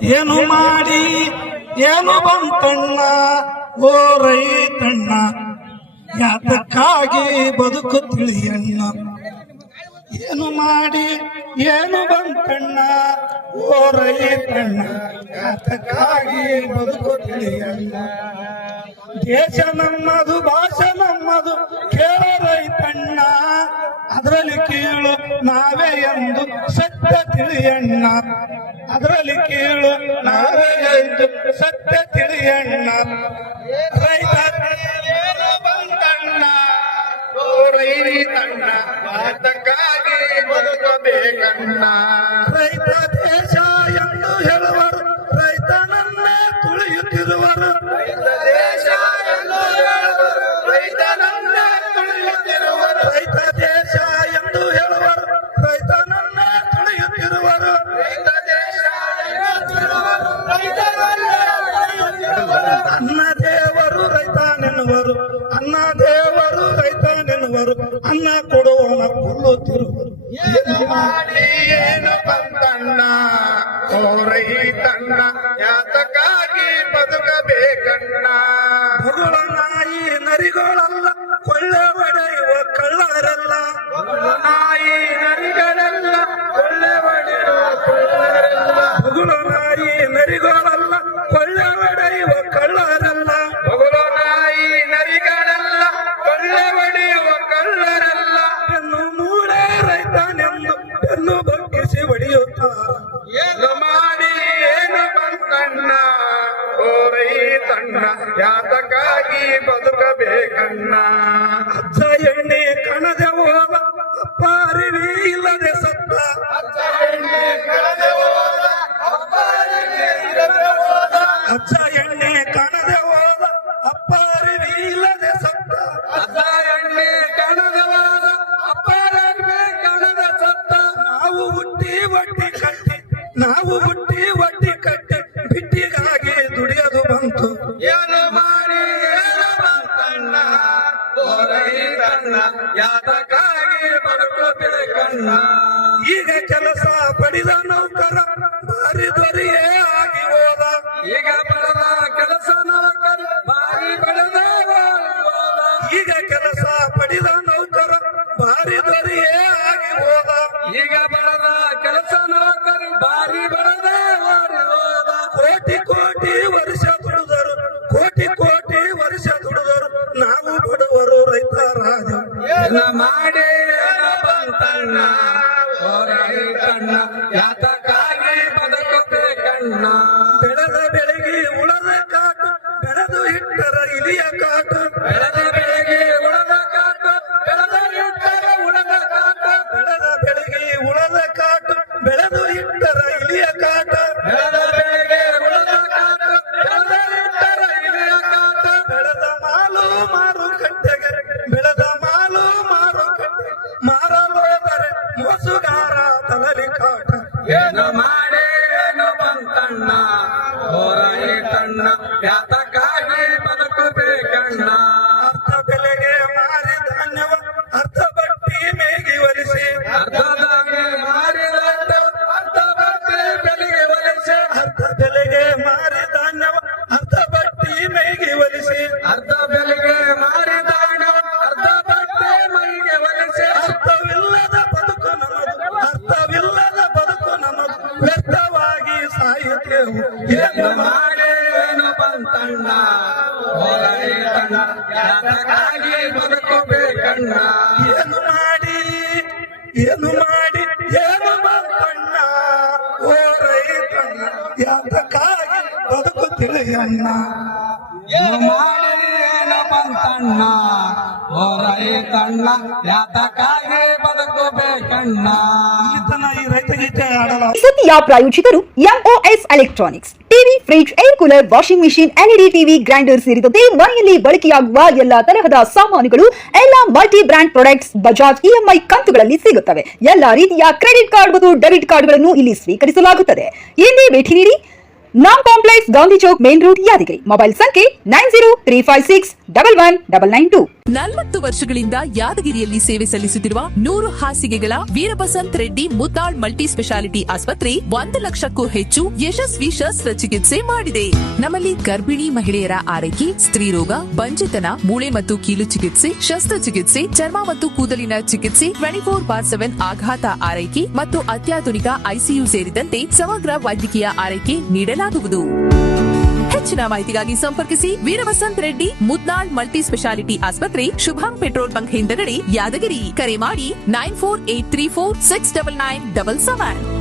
ಏನು ಮಾಡಿ ಏನು ಬಂತಣ್ಣ ಓ ರೈತಣ್ಣ, ಯಾತಕ್ಕಾಗಿ ಬದುಕು ತಿಳಿಯಣ್ಣ. ಏನು ಮಾಡಿ ಏನು ಬಂತಣ್ಣ ಓ ರೈತಣ್ಣ, ಯಾತಕ್ಕಾಗಿ ಬದುಕು ತಿಳಿಯಣ್ಣ. ದೇಶ ನಮ್ಮದು, ಭಾಷೆ ನಮ್ಮದು, ಕೇಳ ರೈತಣ್ಣ, ಅದರಲ್ಲಿ ಕೀಳು ನಾವೇ ಎಂದು ಸತ್ಯ ತಿಳಿಯಣ್ಣ. ಅದರಲ್ಲಿ ಕೀಳು ನಾವೇ ಎಂದು ಸತ್ಯ ತಿಳಿಯಣ್ಣ. ರೈತ ಬಂತಣ್ಣ ಓ ರೈತಣ್ಣ, ಯಾತಕ್ಕಾಗಿ ಬದುಕಬೇಕಣ್ಣ. ರೈತ ದೇಶ ಎಂದು ಹೇಳುವರು, ರೈತನನ್ನೇ ತುಳಿಯುತ್ತಿರುವರು. ರೈತ ದೇಶ ಎಂದು ಹೇಳುವರು, ರೈತನನ್ನೇ ತುಳಿಯುತ್ತಿರುವರು. ರೈತ ದೇಶ ಎಂದು ಹೇಳುವರು, ರೈತನನ್ನೇ ತುಳಿಯುತ್ತಿರುವರು. ರೈತ ದೇಶ ಎನ್ನುತ್ತಿರುವರು, ರೈತನನ್ನೇ ತುಳಿಯುತ್ತಿರುವರು. ಅನ್ನ ದೇವರು ರೈತನೆನ್ನುವರು, ಅನ್ನ ದೇವರು ರೈತನೆನ್ನುವರು, ಅನ್ನ ಕೊಡುವವನ ಕೊಲ್ಲುತ್ತಿರುವರು. ಏನು ಮಾಡಿ ಏನು ಬಂತಣ್ಣ ಓ ರೈತಣ್ಣ, ಯಾತಕ್ಕಾಗಿ ಬದುಕಬೇಕಣ್ಣ. ಬಗುಳ ನಾಯಿ ನರಿಗಳಲ್ಲ, ಕೊಳ್ಳೆ ಹೊಡೆಯುವ ಕಳ್ಳರಲ್ಲ. ಬಗುಳ ನಾಯಿ ನರಿಗಳೆಲ್ಲ, ಕೊಳ್ಳೆ ಹೊಡೆಯುವ ಕಳ್ಳರಲ್ಲ. ಬಗುಳ ನಾಯಿ ನರಿಗಳಲ್ಲ, ಕೊಳ್ಳೆ ಹೊಡೆಯುವ ಕಳ್ಳರಲ್ಲ. ಬಗುಳ ನಾಯಿ ನರಿಗಳೆಲ್ಲ, ಕೊಳ್ಳೆ ಹೊಡೆಯುವ ಕಳ್ಳರಲ್ಲ. ಬೆನ್ನು ಮೂಳೆ ರೈತನೆಂದು ಬೆನ್ನು ಬಗ್ಗಿಸಿ ಹೊಡೆಯುತ್ತಾರೆ. ಏನು ಮಾಡಿ ಏನು ಬಂತಣ್ಣ ಓ ರೈತಣ್ಣ, ಯಾತಕ್ಕಾಗಿ ಬದುಕಬೇಕಣ್ಣ. ಅಜ್ಜ ಎಣ್ಣೆ ಕಣದೆ ಹೋದ, ಅಪ್ಪ ಅರಿವಿ ಇಲ್ಲದೆ ಸತ್ತ. ಅಜ್ಜ ಎಣ್ಣೆ ಕಣದೆ ಹೋದ, ಅಪ್ಪ ಅರಿವಿ ಇಲ್ಲದೆ ಹೋದ. ಅಜ್ಜ ಎಣ್ಣೆ ಕಣದೆ ಹೋದ, ಅಪ್ಪ ಅರಿವಿ ಇಲ್ಲದೆ ಸತ್ತ. ಅಜ್ಜ ಎಣ್ಣೆ ಕಣದೆ ಹೋದ, ಅಪ್ಪ ಅರಿವಿ ಕಣದೆ ಸತ್ತ. ನಾವು ಹುಟ್ಟಿ ಒಟ್ಟಿ ಕಟ್ಟಿ, ನಾವು ಹುಟ್ಟಿ ಒಟ್ಟಿ ಕಟ್ಟಿ, ಬಿಟ್ಟಿಗಾಗಿ ದುಡಿಯೋದು ಬಂತು. ಏನು ಮಾಡಿ ಏನು ಬಂತಣ್ಣ ಓ ರೈತಣ್ಣ, ಯಾತಕ್ಕಾಗಿ ಬದುಕಬೇಕಣ್ಣ. ಈಗ ಕೆಲಸ ಪಡೆದ ನೌಕರ ಭಾರಿ ದೊರೆಯೇ ಆಗಿ ಹೋದ. ಈಗ ಪಡೆದ ಕೆಲಸ ನೌಕರ ಭಾರಿ ಬೆಳೆದ ಹೋದ. ಈಗ ಕೆಲಸ ಪಡೆದ ನೌಕರ ಭಾರಿ ದೊರೆಯೇ ಆಗಿ ಹೋದ. ಈಗ ಬೆಳೆದ ಕೆಲಸ ನೌಕರ ಭಾರಿ ಬೆಳೆದ ಹೋದ. ಕೋಟಿ ಕೋಟಿ ವರ್ಷ ದುಡಿದರು, ಕೋಟಿ ಕೋಟಿ ವರ್ಷ ದುಡಿದರು, ನಾವು ಬಡವರು ರೈತರಾದ. ಏನು ಮಾಡಿ ಏನು ಬಂತಣ್ಣ ಓ ರೈತಣ್ಣ, ಯಾತಕ್ಕಾಗಿ ಬದುಕಬೇಕಣ್ಣ. ಬೆಳೆದ ಬೆಳೆಗೆ ಉಳದ ಕಾಟು, ಬೆಳೆದು ಇಟ್ಟರ ಇಲಿಯ ಕಾಟು. ಬೆಳೆದ ಬೆಳೆಗೆ ಉಳದ ಕಾಟು, ಬೆಳೆದು ಇಟ್ಟರ ಉಳದ ಕಾಟು. ಬೆಳೆದ ಬೆಳೆಗೆ ಉಳದ ಕಾಟು, ಬೆಳೆದು ಇಟ್ಟರ ಇಲಿಯ ಕಾಟ. ಬೆಳೆದ ಬೆಳೆಗೆ ಉಳದ ಕಾಟು, ಬೆಳೆದು ಇಟ್ಟರ ಇಲಿಯ ಕಾಟ. ಬೆಳೆದ ಮಾಲು ಮಾರುಕಟ್ಟೆಗೆ, ಬೆಳೆದ ಮಾಲು ಮಾರುಕಟ್ಟೆ, ಮಾರಲೋದರೆ ಮೋಸುಗಾರ ತಲರಿ ಕಾಟ. ಏನು ಮಾಡಿ ಏನು ಬಂತಣ್ಣ ಓ ರೈತಣ್ಣ, ಯಾತಕ್ಕಾಗಿ ಬದುಕಬೇಕಣ್ಣ. ಅರ್ಧ ಬೆಲೆಗೆ ಮಾರಿ ಧಾನ್ಯವ ಅರ್ಧ ಬಟ್ಟಿ ಮೇಗಿ ಒಲಿಸಿ. ಅರ್ಧ ಮಾರಿದ ಅರ್ಧ ಬಟ್ಟಿ ಬೆಲೆಗೆ ಒಲಿಸಿ. ಅರ್ಧ ಬೆಲೆಗೆ ಮಾರಿ ಧಾನ್ಯವ ಅರ್ಧ ಬಟ್ಟಿ ಮೇಗಿ ಒಲಿಸಿ. ಅರ್ಧ ಬೆಲೆಗೆ ಮಾರಿ ಧಾನ್ಯವ ಅರ್ಧ ಬಟ್ಟಿ ಮೈಗೆ ಒಲಿಸಿ. ಅರ್ಥವಿಲ್ಲದ ಬದುಕು ನಮ್ಮದು, ಅರ್ಥವಿಲ್ಲದ ಬದುಕು ನಮ್ಮದು, ವ್ಯರ್ಥವಾಗಿ ಸಾಯುತ್ತೇವು. ಏನು ಮಾಡಿ ಏನು ಬಂತಣ್ಣ ಓ ರೈತಣ್ಣ, ಯಾತಕ್ಕಾಗಿ ಬದುಕಬೇಕಣ್ಣ. ಏನು ಮಾಡಿ ಏನು ಮಾಡಿ ಏನು ಬಂತಣ್ಣ ಓ ರೈತಣ್ಣ, ಯಾತಕ್ಕಾಗಿ ಬದುಕು ತಿಳಿಯಣ್ಣ. ಏನು ಮಾಡಿ ಏನು ಬಂತಣ್ಣ ಓ ರೈತಣ್ಣ, ಯಾತಕ್ಕಾಗಿ ಬದುಕಬೇಕಣ್ಣ. ಈ ರೈತ ಗೀತೆ ಆಡಲ್ಲ. ಸುದ್ದಿಯ ಪ್ರಾಯೋಜಕರು MOS electronics. TV, fridge, air cooler, washing machine, LED TV, grinder ಸೇರಿದಂತೆ ಮನೆಯಲ್ಲಿ ಬಳಕೆಯಾಗುವ ಎಲ್ಲಾ ತರಹದ ಸಾಮಾನುಗಳು, ಎಲ್ಲಾ multi brand products Bajaj EMI ಕಂತುಗಳಲ್ಲಿ ಸಿಗುತ್ತವೆ. ಎಲ್ಲಾ ರೀತಿಯ ಕ್ರೆಡಿಟ್ ಕಾರ್ಡ್ ಮತ್ತು ಡೆಬಿಟ್ ಕಾರ್ಡ್ಗಳನ್ನು ಇಲ್ಲಿ ಸ್ವೀಕರಿಸಲಾಗುತ್ತದೆ. ಎಂದೇ ಭೇಟಿ ನೀಡಿ. ನಾಮ್ complex Gandhi Chowk main road Yadgiri. Mobile ಸಂಖ್ಯೆ 9035619992. 40 ವರ್ಷಗಳಿಂದ ಯಾದಗಿರಿಯಲ್ಲಿ ಸೇವೆ ಸಲ್ಲಿಸುತ್ತಿರುವ 100 ಹಾಸಿಗೆಗಳ ವೀರಬಸಂತ್ ರೆಡ್ಡಿ ಮುದ್ದಾಳ್ ಮಲ್ಟಿ ಸ್ಪೆಷಾಲಿಟಿ ಆಸ್ಪತ್ರೆ 1 ಲಕ್ಷಕ್ಕೂ ಹೆಚ್ಚು ಯಶಸ್ವಿ ಶಸ್ತ್ರಚಿಕಿತ್ಸೆ ಮಾಡಿದೆ. ನಮ್ಮಲ್ಲಿ ಗರ್ಭಿಣಿ ಮಹಿಳೆಯರ ಆರೈಕೆ, ಸ್ತ್ರೀರೋಗ, ಬಂಜೆತನ, ಮೂಳೆ ಮತ್ತು ಕೀಲು ಚಿಕಿತ್ಸೆ, ಶಸ್ತ್ರಚಿಕಿತ್ಸೆ, ಚರ್ಮ ಮತ್ತು ಕೂದಲಿನ ಚಿಕಿತ್ಸೆ, 24/7 ಆಘಾತ ಆರೈಕೆ ಮತ್ತು ಅತ್ಯಾಧುನಿಕ ಐಸಿಯು ಸೇರಿದಂತೆ ಸಮಗ್ರ ವೈದ್ಯಕೀಯ ಆರೈಕೆ ನೀಡಲಾಗುವುದು. ಹೆಚ್ಚಿನ ಮಾಹಿತಿಗಾಗಿ ಸಂಪರ್ಕಿಸಿ ವೀರವಸಂತ್ ರೆಡ್ಡಿ ಮುದ್ನಾಳ್ ಮಲ್ಟಿ ಸ್ಪೆಷಾಲಿಟಿ ಆಸ್ಪತ್ರೆ, ಶುಭಂ ಪೆಟ್ರೋಲ್ ಬಂಕ್ ಹಿಂದಗಡೆ, ಯಾದಗಿರಿ. ಕರೆ ಮಾಡಿ 9483469977.